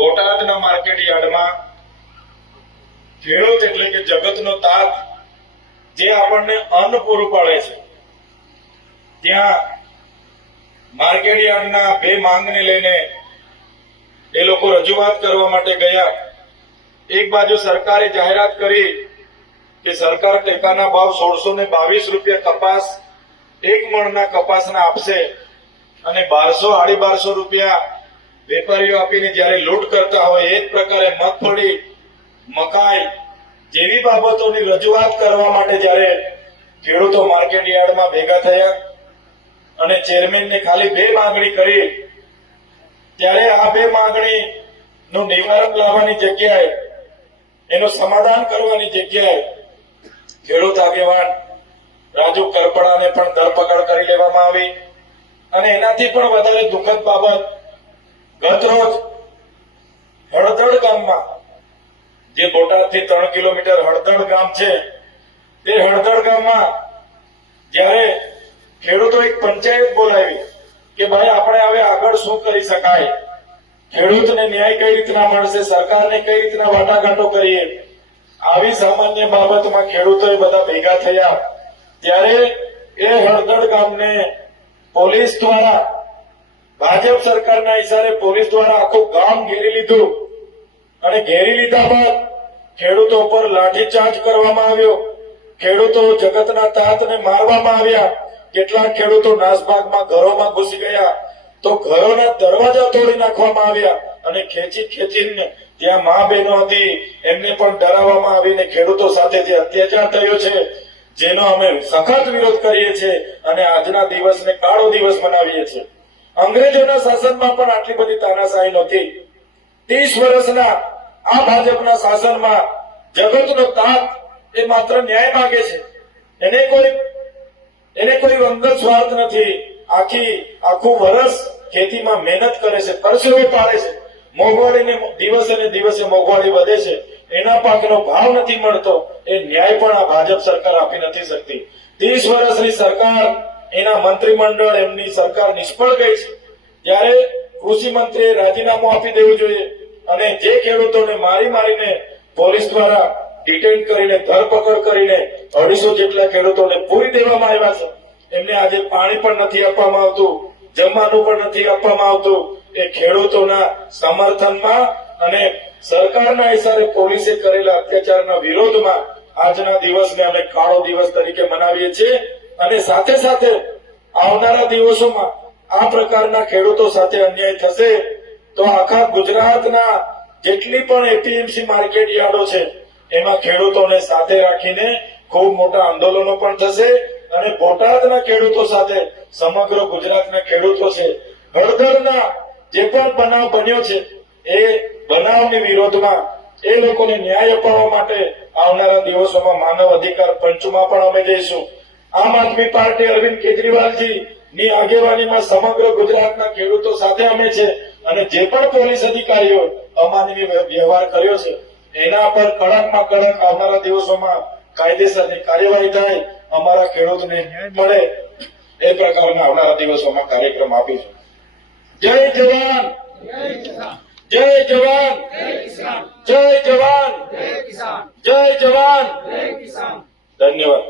બોટાદના માર્કેટ યાર્ડમાં ખેડૂત એટલે કે જગતનો તાત જે આપણને અન્ન પૂરું પાડે છે. ત્યાં માર્કેટ યાર્ડના બે માંગને લઈને એ લોકો રજૂઆત કરવા માટે ગયા. એક બાજુ સરકારે જાહેરાત કરી કે સરકાર ટેકાના ભાવ સોળસો ને બાવીસ રૂપિયા કપાસ એક મણના કપાસના આપશે અને બારસો, સાડી બારસો રૂપિયા વેપારીઓ આપીને જ્યારે લૂંટ કરતા હોય, એ જ પ્રકારે મગફળી, મકાઈ જેવી બાબતોની રજૂઆત કરવા માટે જ્યારે ખેડૂતો માર્કેટ યાર્ડમાં ભેગા થયા અને ચેરમેનને ખાલી બે માંગણી કરી, ત્યારે આ બે માંગણી નું નિવારણ લાવવાની જગ્યાએ, એનું સમાધાન કરવાની જગ્યાએ ખેડૂત આગેવાન રાજુ કરપડાને પણ ધરપકડ કરી લેવામાં આવી અને એનાથી પણ વધારે દુઃખદ બાબત ગત હળદળ ગામમાં, જે બોટાદથી ત્રણ કિલોમીટર હળદળ ગામ છે, તે હળદળ ગામમાં જ્યારે ખેડૂતો એક પંચાયત બોલાવી કે ભાઈ, આપણે હવે આગળ શું કરી શકાય? ખેડૂતને ન્યાય કઈ રીતના મળશે? સરકારને કઈ રીતના વાટાઘાટો કરીએ? આવી સામાન્ય બાબતમાં ખેડૂતોએ બધા ભેગા થયા. ત્યારે એ હળદળ ગામને પોલીસ દ્વારા ભાજપ સરકારના ઇશારે પોલીસ દ્વારા આખું ગામ ઘેરી લીધું. અને ઘેરી લીધા બાદ ખેડૂતો પર લાઠીચાર્જ કરવામાં આવ્યો. ખેડૂતો જગતના તાતને મારવામાં આવ્યા. કેટલાક ખેડૂતો નાસભાગમાં ઘરોમાં ઘૂસી ગયા. તો ઘરોના દરવાજા તોડી નાખવામાં આવ્યા અને ખેંચી ખેંચીને ત્યાં મા બહેનો હતી. એમને પણ ડરાવવામાં આવીને ખેડૂતો સાથે જે અત્યાચાર થયો છે, જેનો અમે સખત વિરોધ કરીએ છીએ અને આજના દિવસને કાળો દિવસ મનાવીએ છીએ. અંગ્રેજોના શાસનમાં પણ આટલી બધી તાનાશાહી નહોતી. ત્રીસ વર્ષના આ ભાજપના શાસનમાં જગતનો તાત એ માત્ર ન્યાય માંગે છે. એને કોઈ એને કોઈ અંગત સ્વાર્થ નથી. આખી, આખું વર્ષ ખેતીમાં મહેનત કરે છે, પરસેવો પાડે છે. મોંઘવારીને દિવસે ને દિવસે મોંઘવારી વધે છે. એના પાકનો ભાવ નથી મળતો. એ ન્યાય પણ આ ભાજપ સરકાર આપી નથી શકતી. ત્રીસ વર્ષની સરકાર એના મંત્રીમંડળ, એમની સરકાર નિષ્ફળ ગઈ છે. ત્યારે કૃષિ મંત્રીએ રાજીનામું આપી દેવું જોઈએ અને જે ખેડૂતોને મારી મારીને પોલીસ દ્વારા ડિટેન કરીને, ધરપકડ કરીને અઢીસો જેટલા ખેડૂતોને પૂરી દેવામાં આવ્યા છે. એમને આજે પાણી પણ નથી આપવામાં આવતું, જમવાનું પણ નથી આપવામાં આવતું. એ ખેડૂતોના સમર્થનમાં અને સરકારના હિસાબે પોલીસે કરેલા અત્યાચારના વિરોધમાં આજના દિવસને અમે કાળો દિવસ તરીકે મનાવીએ છીએ. અને સાથે સાથે આવનારા દિવસોમાં આ પ્રકારના ખેડૂતો સાથે અન્યાય થશે, તો આખા ગુજરાતના જેટલી પણ એપીએમસી માર્કેટ યાર્ડો છે, એમાં ખેડૂતોને સાથે રાખીને ખૂબ મોટા આંદોલનો પણ થશે અને બોટાદના ખેડૂતો સાથે સમગ્ર ગુજરાતના ખેડૂતો છે, હળદરના જે પણ બનાવ બન્યો છે, એ બનાવની વિરોધમાં એ લોકોને ન્યાય અપાવવા માટે આવનારા દિવસોમાં માનવ અધિકાર પંચમાં પણ અમે જઈશું. આમ આદમી પાર્ટી અરવિંદ કેજરીવાલજી ની આગેવાનીમાં સમગ્ર ગુજરાતના ખેડૂતો સાથે અમે છે અને જે પણ પોલીસ અધિકારીઓ અમાનવી વ્યવહાર કર્યો છે એના પર કડકમાં કડક આવનારા દિવસોમાં કાયદેસરની કાર્યવાહી થાય અમારા ખેડૂતને ન્યાય મળે એ પ્રકારના આવનારા દિવસોમાં કાર્યક્રમ આપીશું. જય જવાન! જય જવાન! જય જવાન! જય જવાન! ધન્યવાદ.